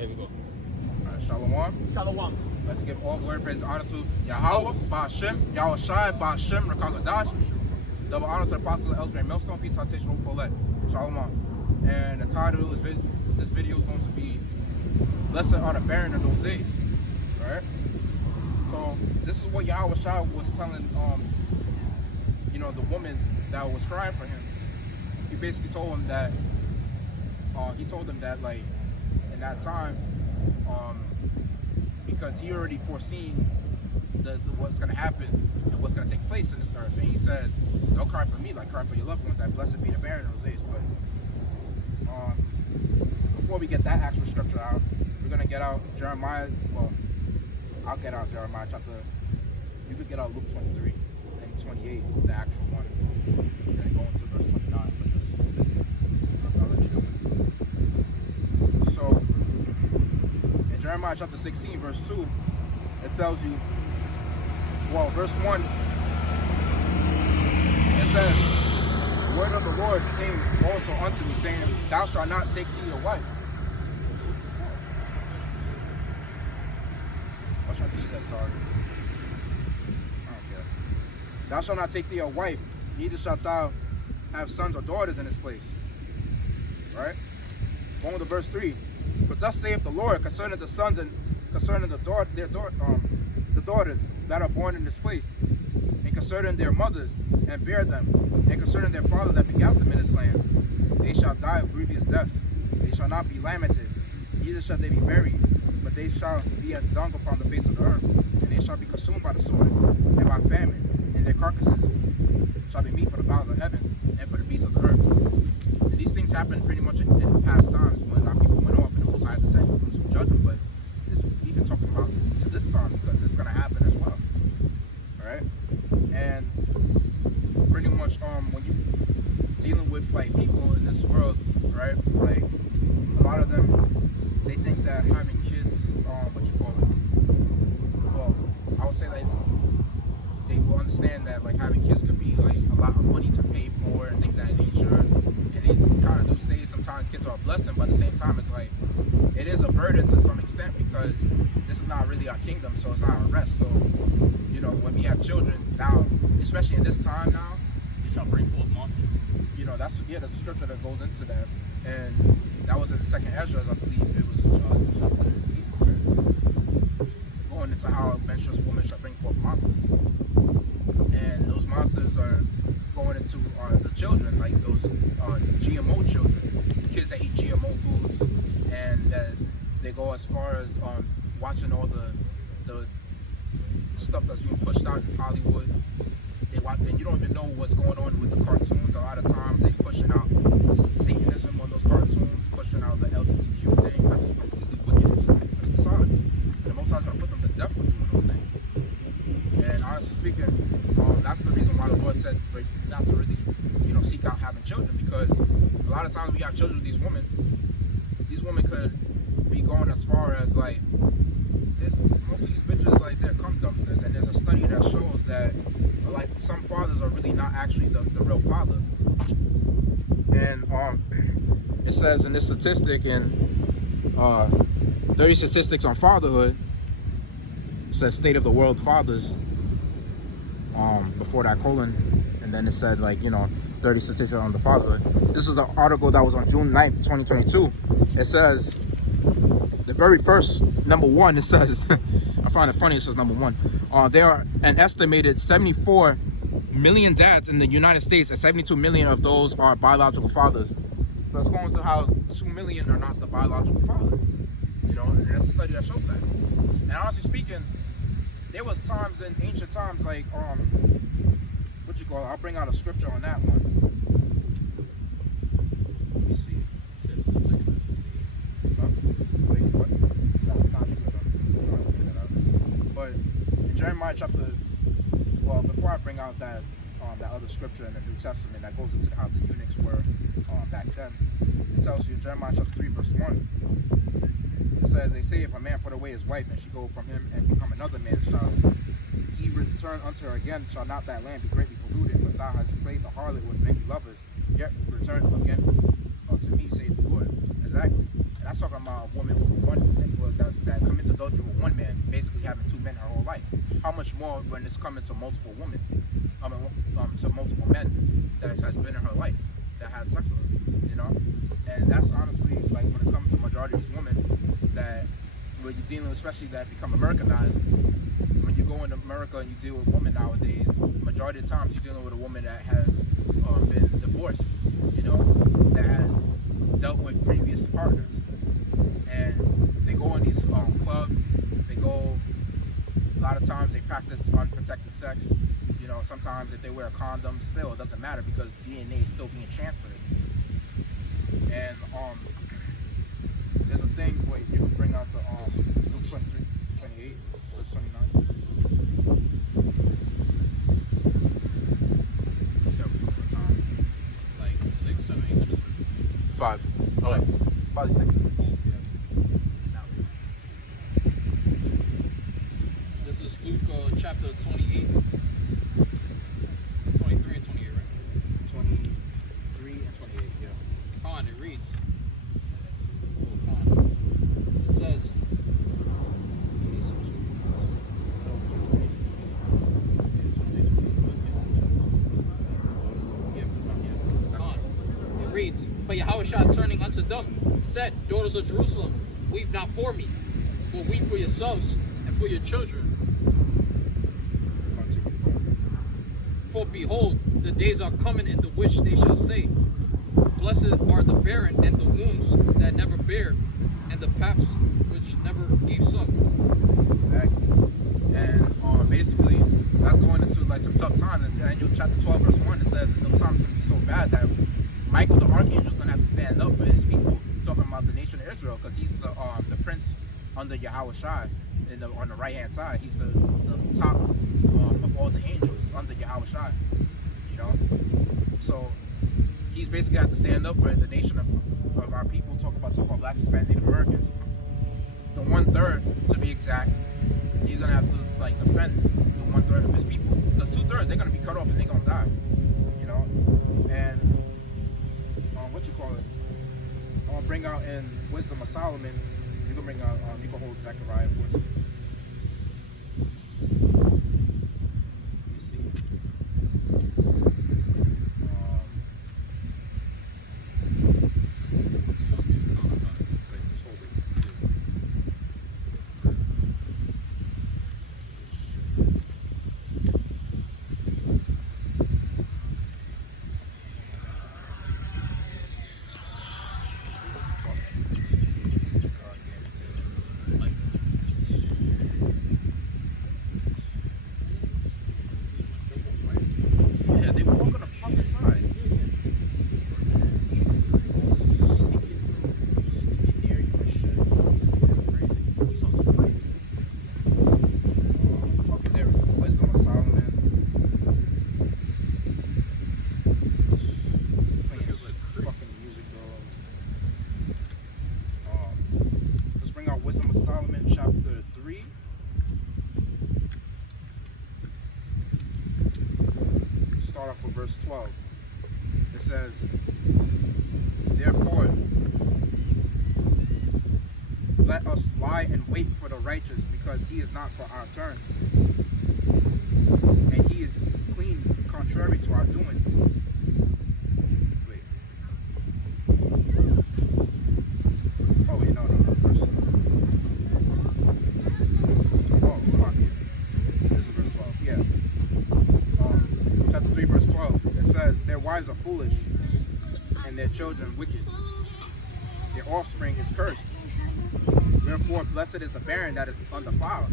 here we go. All right, Shalom. Shalom. Let's give all glory, praise, and honor to Yahweh, Ba'ashem, Yahweh Shai, Ba'ashem, Rakagadash. Double honor to the Apostle Elsbury Millstone, peace, citation, hope, Paulette. Shalom. And the title of this video is going to be Blessed are the Barren in those days. Right? So this is what Yahweh Shai was telling the woman that was crying for him. He basically told him that like in that time, because he already foreseen what's going to happen and what's going to take place in this earth. And he said, don't cry for me, like cry for your loved ones, that blessed be the barren in those days. But before we get that actual scripture out, we're going to get out Jeremiah. Well, I'll get out Jeremiah chapter. You could get out Luke 23 and 28, the actual one. And then go into verse 29. But I'll let you know. So, in Jeremiah chapter 16, verse 2, it tells you, well, verse 1, it says, the word of the Lord came also unto me, saying, thou shalt not take thee a wife. What should I teach that? Sorry. I don't care. Thou shalt not take thee a wife, neither shalt thou have sons or daughters in this place. Right? Going to verse 3. For thus saith the Lord concerning the sons and concerning the daughters that are born in this place, and concerning their mothers and bear them, and concerning their fathers that begat them in this land. They shall die of grievous deaths. They shall not be lamented, neither shall they be buried, but they shall be as dung upon the face of the earth, and they shall be consumed by the sword and by famine, and their carcasses shall be meat for the fowls of heaven and for the beasts of the earth. And these things happened pretty much in past times when our people went off and the Most High had to send some judgment, but it's even talking about to this time because it's going to happen as well. Alright? And pretty much when you dealing with like people in this world, right, like a lot of them, they think that having kids, well, I would say like they will understand that like having kids could be like a lot of money to pay for and things of that nature, and they kind of do say sometimes kids are a blessing, but at the same time it's like it is a burden to some extent because this is not really our kingdom, so it's not our rest. So when we have children now, especially in this time now, You shall bring forth monsters. there's a scripture that goes into that, and that was in the second Ezra, I believe it was chapter 8, going into how a adventurous woman shall bring forth monsters, and those monsters are going into the children, like those GMO children, kids that eat GMO foods, and they go as far as watching all the stuff that's being pushed out in Hollywood. They watch, and you don't even know what's going on with the cartoons. A lot of times they pushing out Satanism on those cartoons, pushing out the LGBTQ thing. That's completely wicked. That's the sodomy. And the Most High is going to put them to death for doing those things. And honestly speaking, that's the reason why the Lord said for not to really, seek out having children, because a lot of times we have children with these women. These women could be going as far as like, most of these bitches, like, they're cum dumpsters, and there's a study that shows that like some fathers are really not actually the real father. And it says in this statistic, in 30 statistics on fatherhood, it says state of the world fathers, before that colon, and then it said 30 statistics on the fatherhood. This is the article that was on June 9th, 2022. It says the very first number one, it says I find it funny, it says number one, there are an estimated 74 million dads in the United States, and 72 million of those are biological fathers. So it's going to how 2 million are not the biological father. And that's a study that shows that. And honestly speaking, there was times in ancient times, like I'll bring out a scripture on that one. Let me see. Wait, what? But in Jeremiah chapter, well, before I bring out that other scripture in the New Testament that goes into how the eunuchs were back then, it tells you in Jeremiah chapter 3 verse 1, it says, they say if a man put away his wife and she go from him and become another man, shall he return unto her again, shall not that land be greatly polluted? But thou hast played the harlot with many lovers, yet return again unto me, save the Lord. Exactly. And that's talking about a woman with that commits adultery with one man, basically having two men her whole life. How much more when it's coming to multiple women, to multiple men that has been in her life, that had sex with her, you know? And that's honestly, like, when it's coming to majority of these women, that when you're dealing with, especially that become Americanized, when you go into America and you deal with women nowadays, majority of the times you're dealing with a woman that has been divorced, you know, that has dealt with previous partners. And they go in these clubs, they go, a lot of times they practice unprotected sex. You know, sometimes if they wear a condom, still, it doesn't matter because DNA is still being transferred. And there's a thing, wait, you can bring out the Luke 23, 28, verse 29. Like 6, 7, 8 minutes. 5. Oh, like, Probably 6. this is Luke chapter 28, 23 and 28, right? 23 and 28, yeah. Come on, it reads. Oh, come on. It says. It reads, but Yahushua turning unto them said, daughters of Jerusalem, weep not for me, but weep for yourselves and for your children. For behold, the days are coming in the which they shall say, blessed are the barren and the wombs that never bear, and the paps which never gave suck. Exactly. And basically, that's going into like some tough times. In Daniel chapter 12, verse 1, it says that those times are going to be so bad that Michael the archangel is going to have to stand up for his people, talking about the nation of Israel, because he's the prince under Yahushua on the right hand side. He's the top of all the angels under Yahushua, you know. So he's basically got to stand up for the nation of our people. Talk about blacks, Hispanic, Native Americans. The 1/3, to be exact, he's gonna have to like defend the 1/3 of his people, because 2/3 they're gonna be cut off and they're gonna die, you know. And what you call it? I'm gonna bring out in Wisdom of Solomon. You can bring out. You can hold Zechariah for us. Verse 12, it says, therefore, let us lie and wait for the righteous, because he is not for our turn, and he is clean contrary to our doings. Wait. Oh wait, no. Verse. Oh, fuck it. This is verse 12. Yeah. Chapter 3, verse 12, it says, their wives are foolish, and their children wicked. Their offspring is cursed. Therefore, blessed is the barren that is undefiled,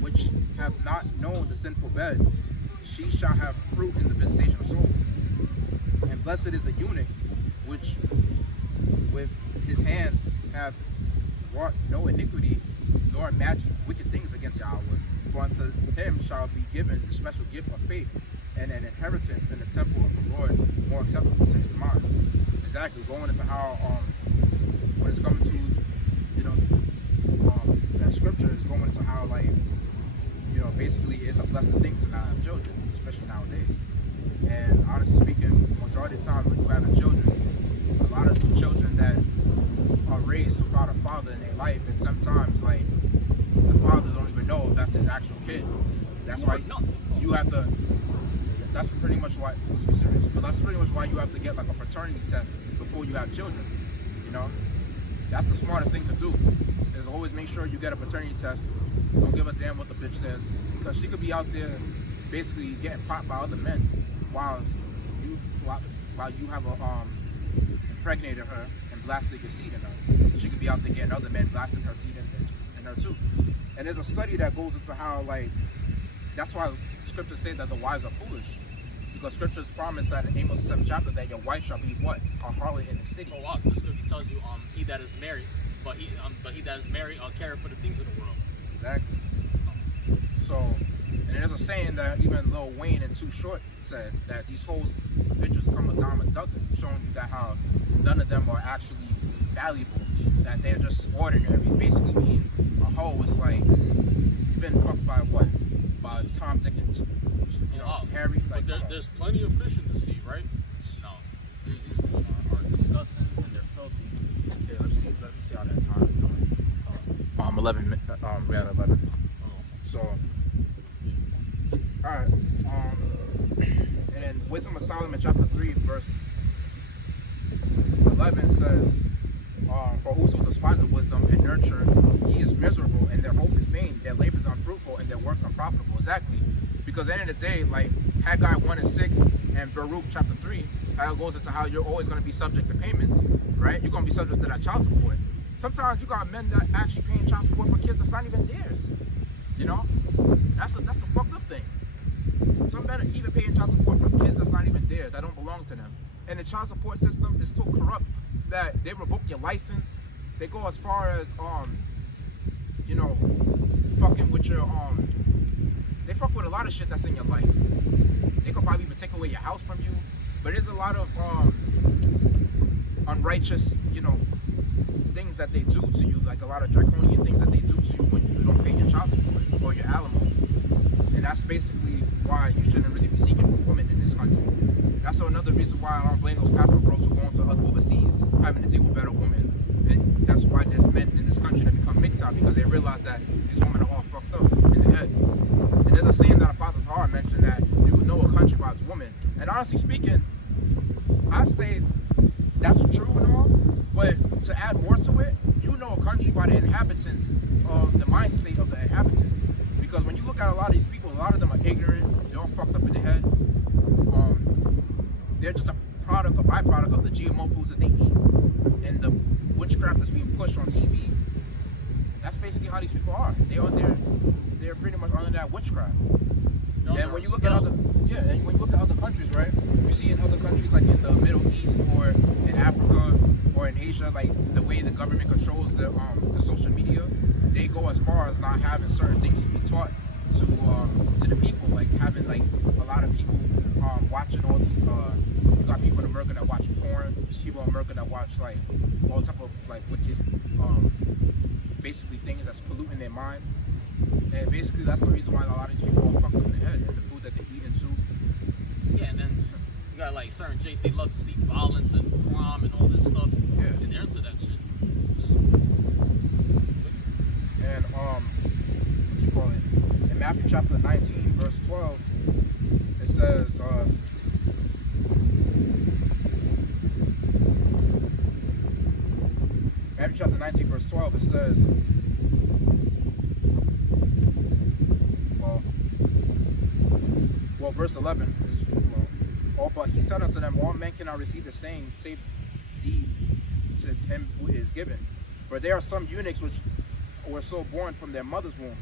which have not known the sinful bed. She shall have fruit in the visitation of souls. And blessed is the eunuch, which with his hands have wrought no iniquity, nor imagined wicked things against Yahweh. For unto him shall be given the special gift of faith and an inheritance in the temple of the Lord, more acceptable to his mind. Exactly, going into how when it's coming to, you know, that scripture is going into how, like, you know, basically it's a blessed thing to not have children, especially nowadays. And honestly speaking, majority of the time when you have children, a lot of the children that are raised without a father in their life, and sometimes like the father don't even know if that's his actual kid. That's why you have to. That's pretty much why. Let's be serious. But that's pretty much why you have to get like a paternity test before you have children. You know, that's the smartest thing to do. Is always make sure you get a paternity test. Don't give a damn what the bitch says, because she could be out there basically getting popped by other men while you have impregnated her and blasted your seed in her. She could be out there getting other men blasting her seed in her too. And there's a study that goes into how like that's why scriptures say that the wives are foolish, because scriptures promise that in Amos 7th chapter that your wife shall be what? A harlot in the city. So what? The scripture tells you he that is married, but he that is married care for the things of the world. Exactly. So, and there's a saying that even Lil Wayne and Too Short said that these hoes, bitches come a dime a dozen, showing you that how none of them are actually valuable, that they're just ordinary. Basically being a hoe is like, you've been fucked by what? By Tom, Dick, and Harry? Like, but there's plenty of fish in the sea, right? No. These women are disgusting and they're filthy. Yeah, let's see how that time is doing. 11, we're at 11. So, alright, and then Wisdom of Solomon chapter 3 verse 11 says, for whoso despises wisdom and nurture, he is miserable, and their hope is vain, their labor is unfruitful, and their works unprofitable. Exactly. Because at the end of the day, like Haggai 1 and 6 and Baruch chapter 3, how it goes into how you're always going to be subject to payments, right? You're going to be subject to that child support. Sometimes you got men that actually paying child support for kids that's not even theirs. You know? That's a fucked up thing. Some men are even paying child support for kids that's not even theirs, that don't belong to them. And the child support system is so corrupt that they revoke your license. They go as far as fucking with your they fuck with a lot of shit that's in your life. They could probably even take away your house from you. But there's a lot of unrighteous, things that they do to you, like a lot of draconian things that they do to you when you don't pay your child support or your alimony. And that's basically why you shouldn't really be seeking for women in this country. That's another reason why I don't blame those pastor bros who going to overseas having to deal with better women. And that's why there's men in this country that become MGTOW, because they realize that these women are all fucked up in the head. And there's a saying that Apostle Tahar mentioned, that you would know a country by its woman. And honestly speaking, I say that's true and all, but to add more to it, you know a country by the inhabitants of the mind state of the inhabitants. Because when you look at a lot of these people, a lot of them are ignorant, they're all fucked up in the head. They're just a byproduct of the GMO foods that they eat and the witchcraft that's being pushed on TV. That's basically how these people are. They're pretty much under that witchcraft. And when you look at other countries, right? You see in other countries like in the Middle East or in Africa or in Asia, like the way the government controls the social media, they go as far as not having certain things to be taught to the people, like having like a lot of people watching all these you got people in America that watch porn, people in America that watch like all type of like wicked basically things that's polluting their minds. And basically that's the reason why a lot of these people are fucked up in the head, and the food that they eat into. Yeah, and then you got like certain Jays, they love to see violence and crime and all this stuff. Yeah. And they're into that shit. And what you call it? In Matthew chapter 19, verse 12, it says Matthew chapter 19, verse 12, it says, well, verse 11 is, but he said unto them, all men cannot receive the same, save deed to him who is given. For there are some eunuchs which were so born from their mother's womb.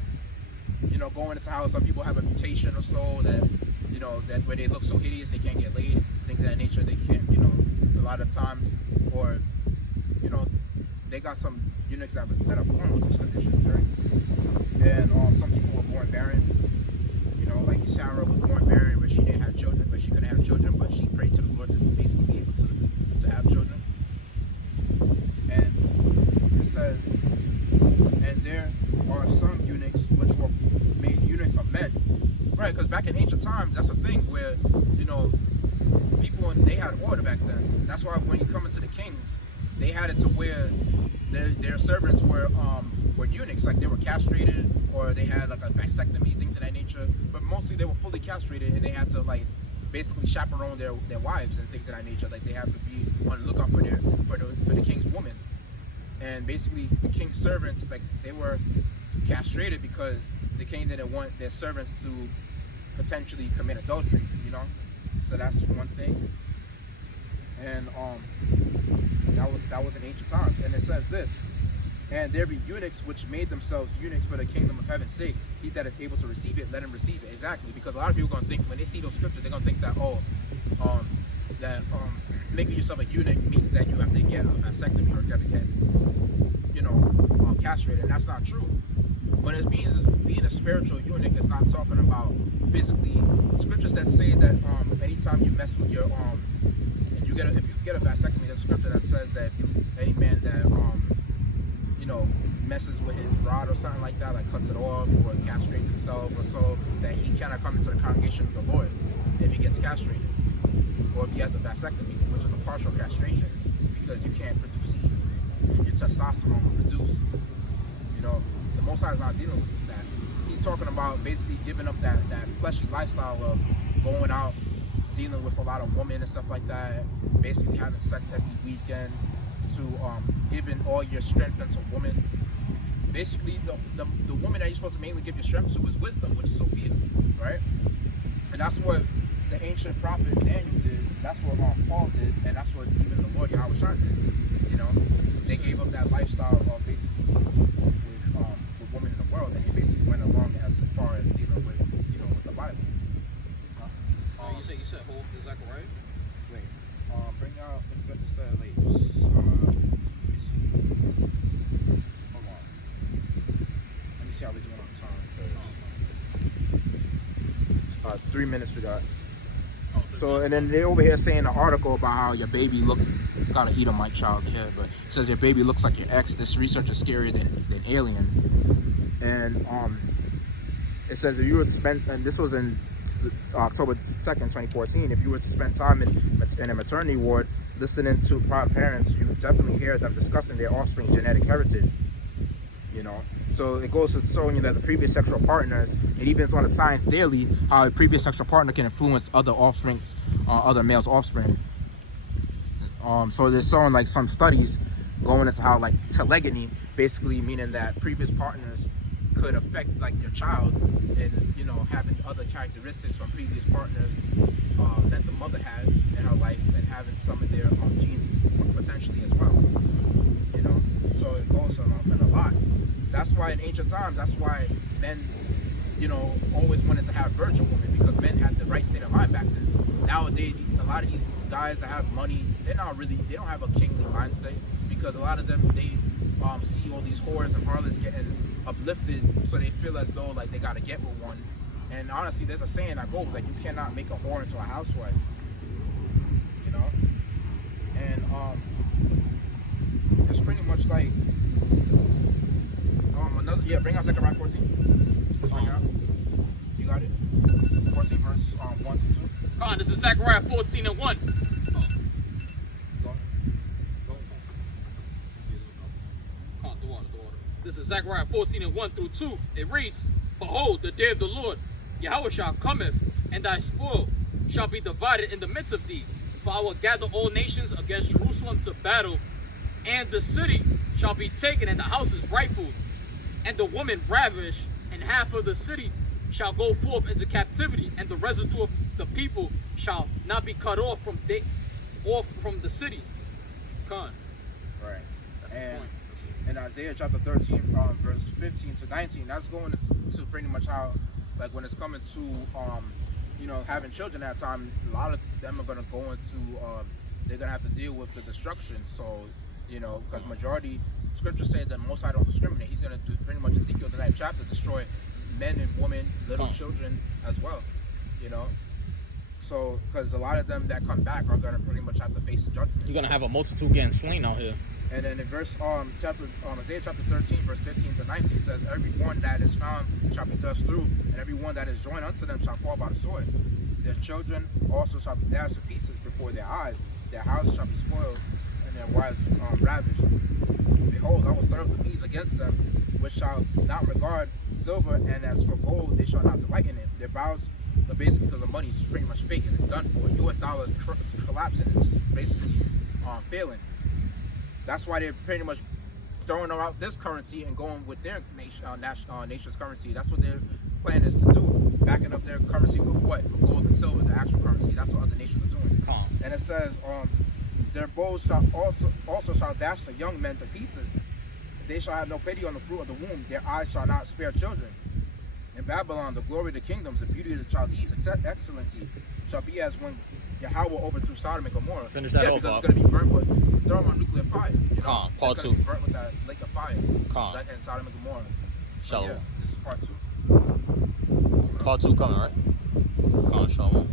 Going into how some people have a mutation or so that, that where they look so hideous they can't get laid, things of that nature. They can't, a lot of times, or, they got some eunuchs that are born with those conditions, right? And some people were born barren. Like Sarah was born barren, where she didn't have children, but she couldn't have children, but she prayed to the Lord to basically be able to have children. And it says, and there are some eunuchs which were made eunuchs of men, right? Because back in ancient times, that's a thing where people, they had order back then. That's why when you come into the kings, they had it to where their servants were eunuchs, like they were castrated or they had like a vasectomy, things of that nature. But mostly they were fully castrated, and they had to like basically chaperone their wives and things of that nature. Like they had to be on the lookout for the king's woman. And basically the king's servants, like they were castrated because the king didn't want their servants to potentially commit adultery, you know. So that's one thing. And that was in ancient times. And it says this: and there be eunuchs which made themselves eunuchs for the kingdom of heaven's sake. He that is able to receive it, let him receive it. Exactly, because a lot of people are gonna think when they see those scriptures, they're gonna think that making yourself a eunuch means that you have to get a vasectomy or you have to get, you know, castrated, and that's not true. What it means is being a spiritual eunuch. It's not talking about physically. Scriptures that say that anytime you mess with your and if you get a vasectomy, there's a scripture that says that any man that you know, messes with his rod or something like that, like cuts it off or castrates himself or so, that he cannot come into the congregation of the Lord if he gets castrated, or if he has a vasectomy, which is a partial castration, because you can't produce seed and your testosterone will reduce. You know, the Most High is not dealing with that. He's talking about basically giving up that fleshy lifestyle of going out, dealing with a lot of women and stuff like that, basically having sex every weekend, to giving all your strength into woman. Basically, the woman that you're supposed to mainly give your strength to is wisdom, which is Sophia, right? And that's what the ancient prophet Daniel did. That's what Paul did, and that's what even the Lord Yahweh Shai did. You know, they gave up that lifestyle of basically with women in the world, and they basically went along as far as dealing with, you know, with the Bible. You said hold the Zechariah? Wait, bring out the fitness that late. Let me see. Hold on. Let me see how we're doing on time. 3 minutes we got. So, and then they over here saying an article about how your baby got an Edomite child here, but it says your baby looks like your ex. This research is scarier than Alien. And it says if you were to spend, and this was in October 2nd, 2014, if you were to spend time in a maternity ward listening to proud parents, you would definitely hear them discussing their offspring's genetic heritage, you know. So it goes to showing you that the previous sexual partners, it even is on the Science Daily, how a previous sexual partner can influence other offsprings, other males' offspring. So they're showing like some studies going into how like telegony, basically meaning that previous partners could affect like your child, and you know, having other characteristics from previous partners that the mother had in her life, and having some of their genes potentially as well. You know, so it goes in a lot. That's why in ancient times, that's why men, you know, always wanted to have virgin women, because men had the right state of mind back then. Nowadays, a lot of these guys that have money, they don't have a kingly mind state, because a lot of them, they see all these whores and harlots getting uplifted, so they feel as though like they gotta get with one. And honestly, there's a saying that goes like, you cannot make a whore into a housewife, you know. And it's pretty much like bring out Zechariah 14. Just bring out. You got it. 14 verse 1 to 2. Come on, this is Zechariah 14 and 1. This is Zechariah 14 and 1 through 2. It reads, Behold, the day of the Lord, Yahweh cometh, and thy spoil shall be divided in the midst of thee. For I will gather all nations against Jerusalem to battle, and the city shall be taken, and the houses rifled, and the woman ravished, and half of the city shall go forth into captivity, and the residue of the people shall not be cut off from the city. Con. Right. That's and the point. In Isaiah chapter 13, verse 15 to 19, that's going to pretty much how, like when it's coming to, you know, having children at that time, a lot of them are going to go into, they're going to have to deal with the destruction. So, you know, because majority, scripture said that Most High don't discriminate. He's going to do pretty much Ezekiel, the 9th chapter, destroy men and women, little children as well, you know. So, because a lot of them that come back are going to pretty much have to face judgment. You're going to have a multitude getting slain out here. And then in verse Isaiah chapter 13, verse 15 to 19, it says, Everyone that is found shall be thrust through, and everyone that is joined unto them shall fall by the sword. Their children also shall be dashed to pieces before their eyes. Their houses shall be spoiled, and and their wives ravished. Behold, I will stir up the Medes against them, which shall not regard silver, and as for gold, they shall not delight in it. Their vows are basically because the money is pretty much fake and it's done for. U.S. dollar is collapsing. It's basically failing. That's why they're pretty much throwing out this currency and going with their nation's currency. That's what their plan is to do. Backing up their currency with what? With gold and silver, the actual currency. That's what other nations are doing. And it says, their bows shall also shall dash the young men to pieces. They shall have no pity on the fruit of the womb. Their eyes shall not spare children. In Babylon, the glory of the kingdoms, the beauty of the Chaldees, excellency, shall be as when Yahweh overthrew Sodom and Gomorrah. Finish that off, because it's going to be burnt with thermonuclear fire. You know? Part it's 2. Going to be burnt with that lake of fire. Like in Sodom and Gomorrah. Shalom. Yeah, this is part 2. Part 2 coming, right? Shalom.